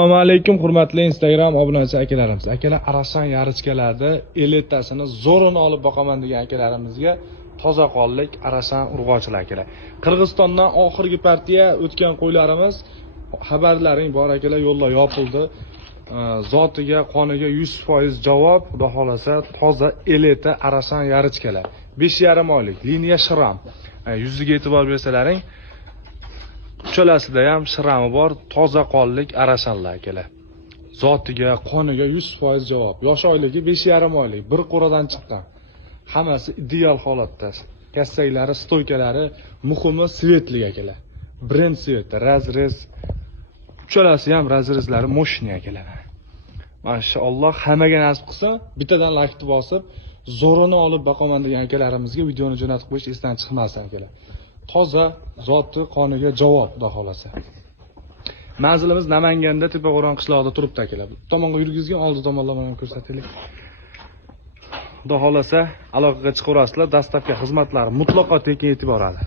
Assalomu alaykum hurmatli Instagram obunachi akalarimiz. Akalar Arashan yarichkalarni elitasini zo'rini olib boqaman degan akalarimizga toza qonlik Arashan urg'ochilar akalar. Qirg'izistondan oxirgi partiya o'tgan qo'ylarimiz xabarlaring bor akalar, yo'llar yopildi. Zotiga, qoniga 100% javob, xudo xolasa toza elita Arashan yarichkalar. 5,5 oylik liniya shiram. Yuziga e'tibor bersalaring uchalasida ham shirami bor, toza qonlik Arashanlar akalar. Zotiga, qoniga 100% javob. Yosh oyligi 5,5 oylik, bir qo'radan chiqqan. Hammasi ideal holatda. Kassaklari, stoykalari, muhimi svetlik akalar. Brend sveti, razrez. Uchalasi ham razrezlari moshni akalar. Mashalloh, hammaga nasib qilsa, bittadan like bosib, zo'rini olib boqaman degan akalarimizga videoni jo'natib qo'yish esdan chiqmasin akalar. Toza, zoti, qoniga javob, xudo xolasa. Manzilimiz Namanganda, Tepaqo'ron qishlog'ida turibdi akalar. Bu tomonga yurgizgan, oldi tomonlarni ham ko'rsataylik. Xudo xolasa aloqaga chiqaverasizlar. Dastlabki xizmatlari mutlaqo tekin yetib boradi.